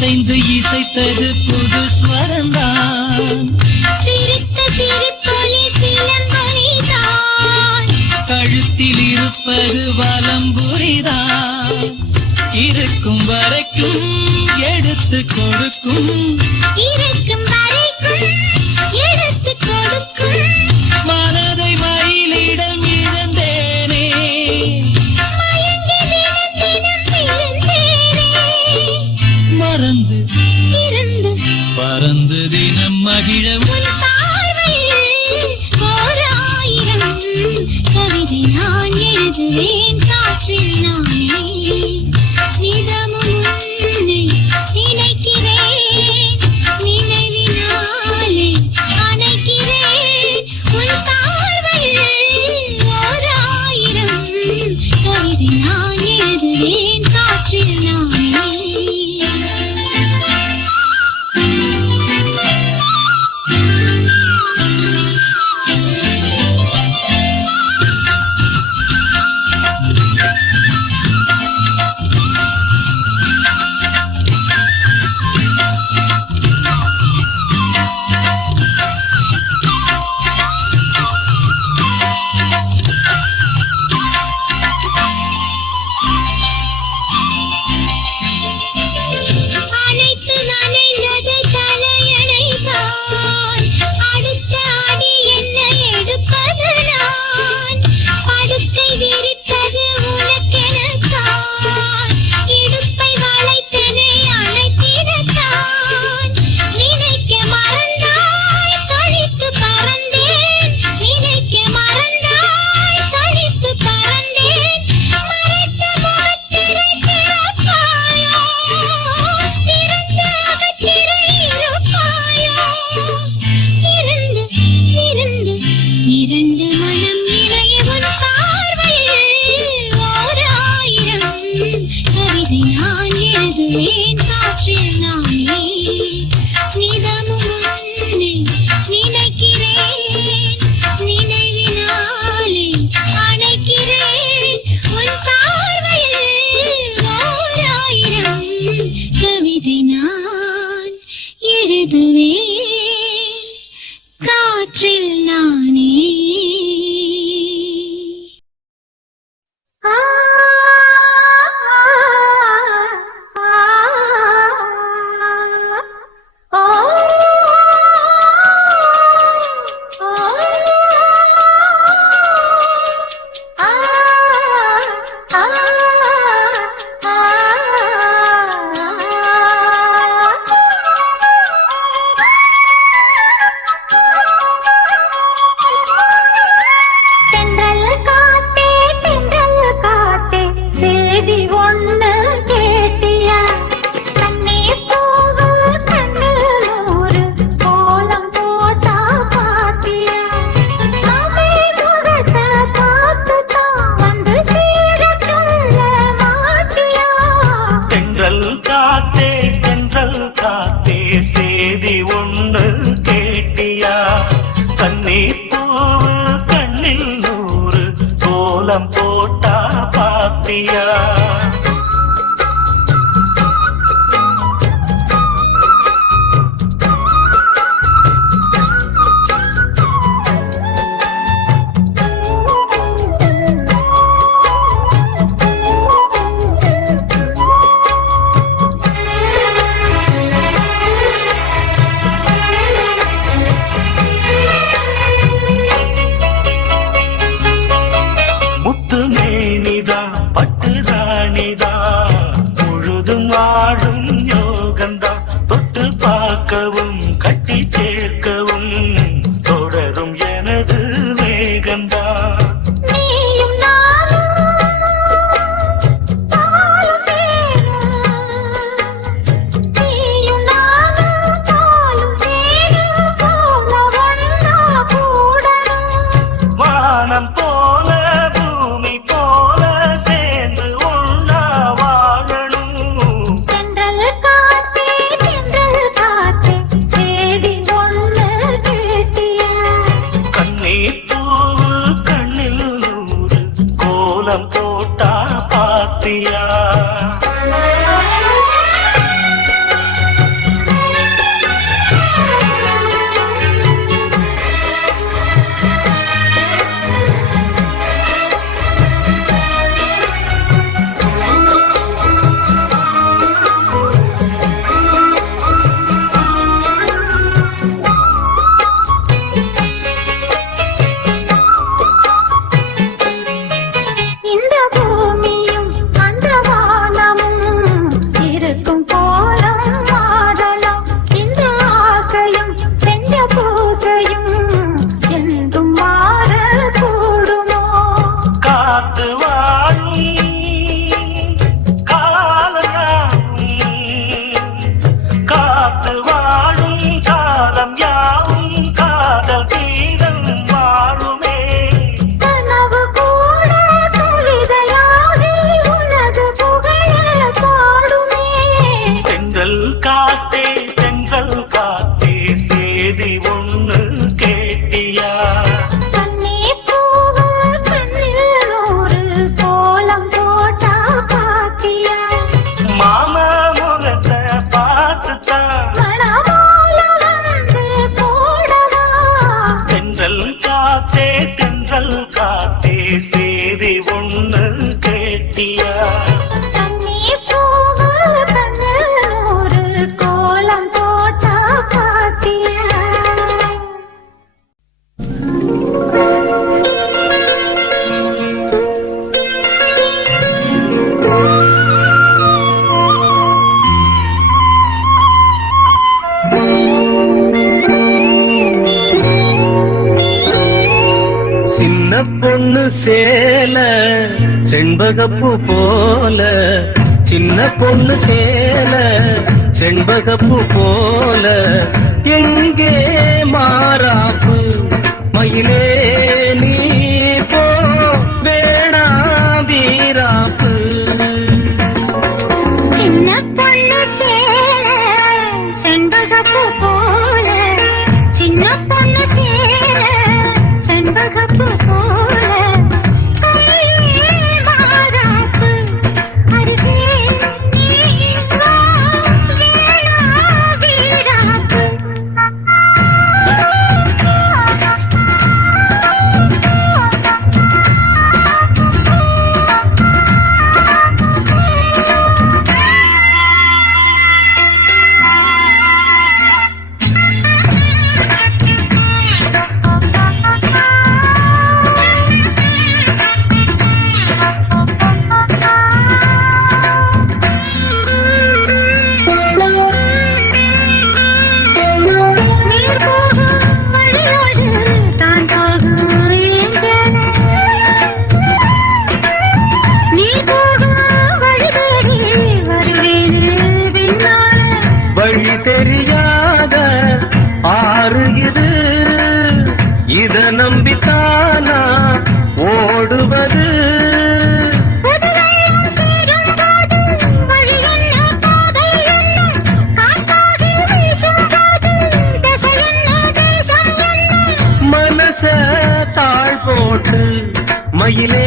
இசைந்து இசைத்தது புது ஸ்வரந்தான். கழுத்தில் இருப்பது வலம்புரிதான். இருக்கும் வரைக்கும் எடுத்து கொடுக்கும். இருக்கும் வரைக்கும் எடுத்து கொடுக்கும். நான் எழுதுவேன் ஞானம் Oh! மயிலே.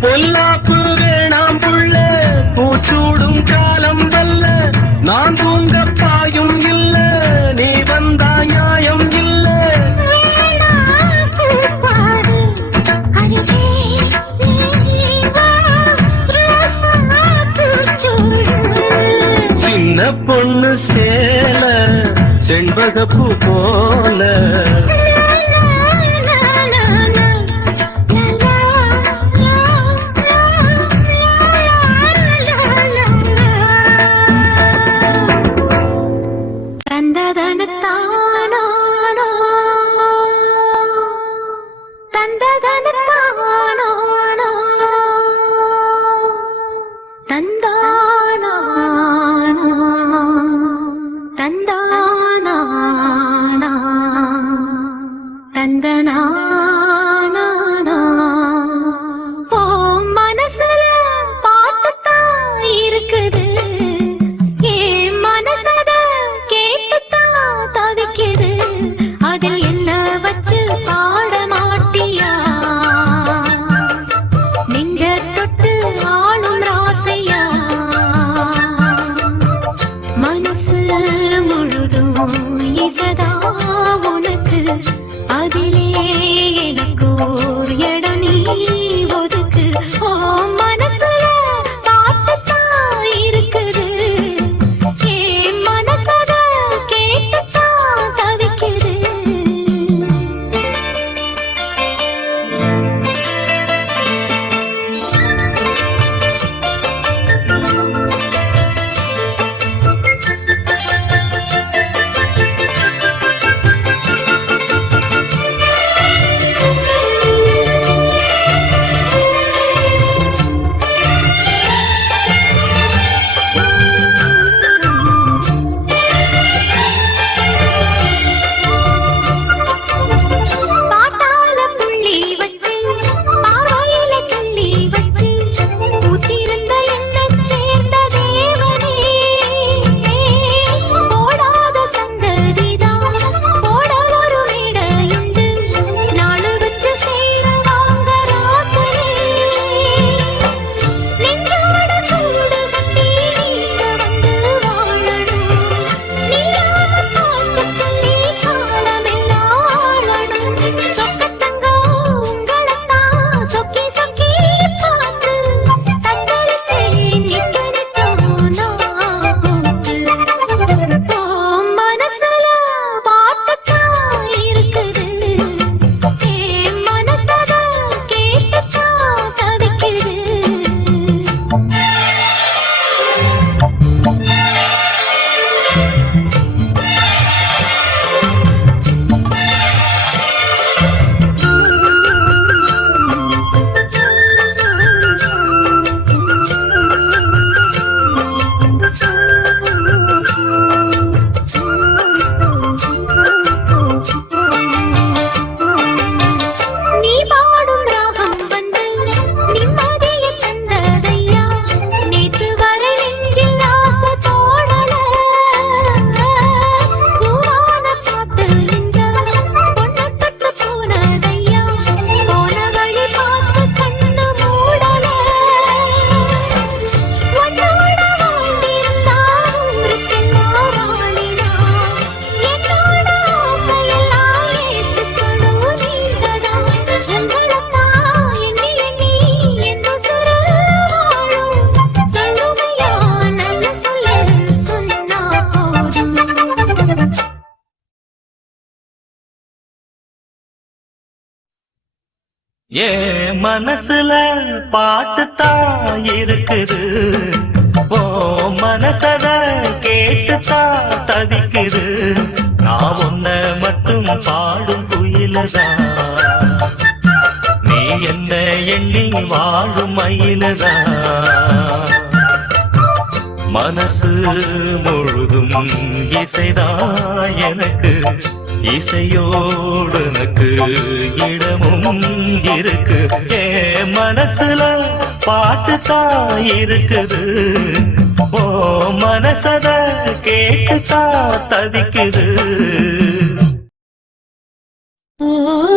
பொல்லாப்பு வேணாம் புள்ள. பூச்சூடும் காலம் வல்ல. நான் தூங்க பாயும் இல்ல. நீ வந்தா நியாயம் இல்ல. சின்ன பொண்ணு சேல. செண்பகப்பு போ ஏ மனசுல பாட்டுத்தான் இருக்குது. ஓ மனசத கேட்டுத்தான் தவிக்குது. நான் உன்னை மட்டும் பாடும் குயிலதான் என்ன எண்ணி வாழும் மயிலதான் மனசு முழுதும் இசைதா எனக்கு. இசையோடுனக்கு இடமும் இருக்கு. ஏ மனசுல பாட்டுத்தான் இருக்குது. ஓ மனசத கேட்டுத்தான் தவிக்குது. Ooh.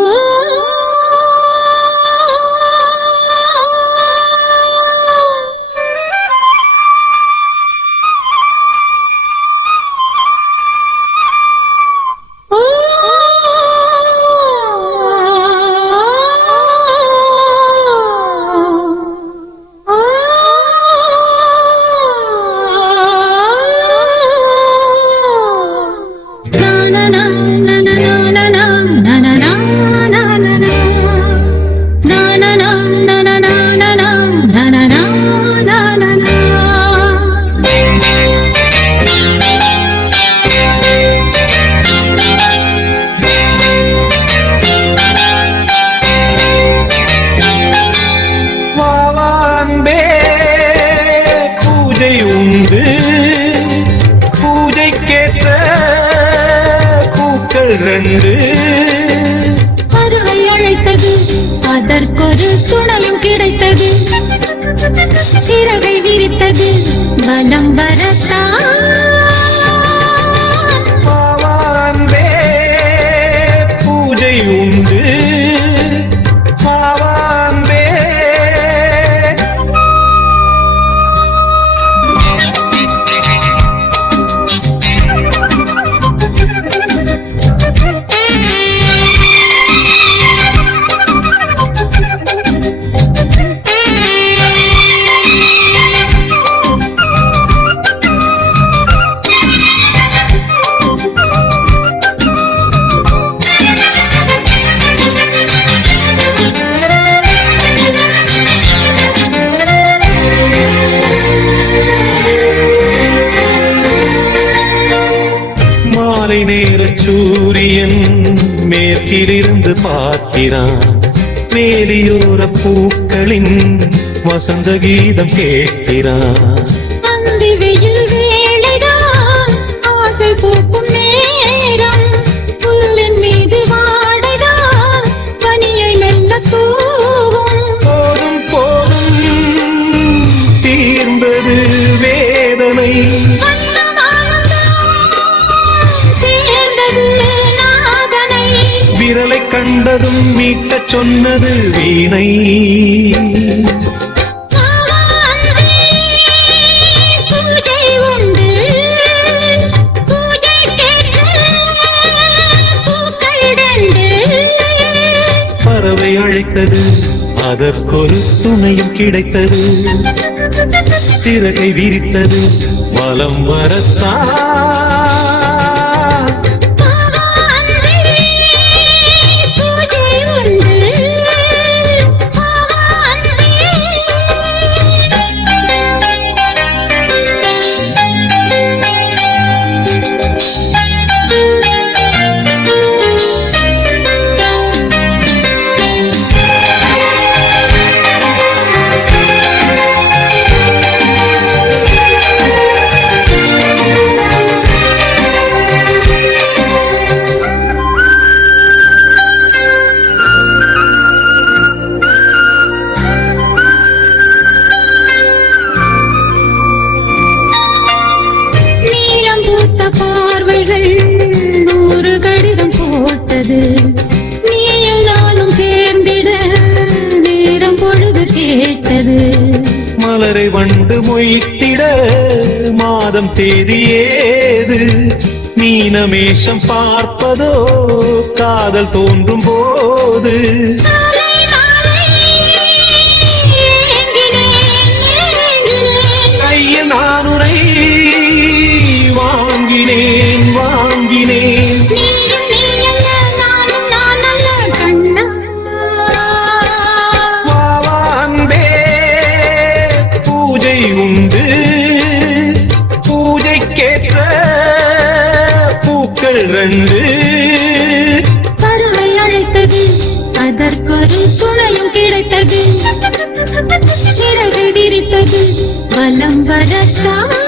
ரெண்டு. பறவை அழைத்தது அதற்கொரு துணையும் கிடைத்தது. சிறகை விரித்தது வலம் பூக்களின் வசந்த கீதம் கேட்கிறான். கண்டதும் மீட்டச் சொன்னது வீணை. பறவை அழைத்தது அதற்கொரு துணையும் கிடைத்தது. சிறகை விரித்தது வலம் வரத்தான். போட்டது நீயும் நானும் சேர்ந்திட. நேரம் பொழுது கேட்டது. மலரை வண்டு மொய்த்திட மாதம் தேதி ஏது? நீனமேஷம் பார்ப்பதோ காதல் தோன்றும் போது? இரண்டு ரெண்டு. பறவை அழைத்தது. அதற்கொரு துணையும் கிடைத்தது. சிறகை விரித்தது. வலம் வரத்தான்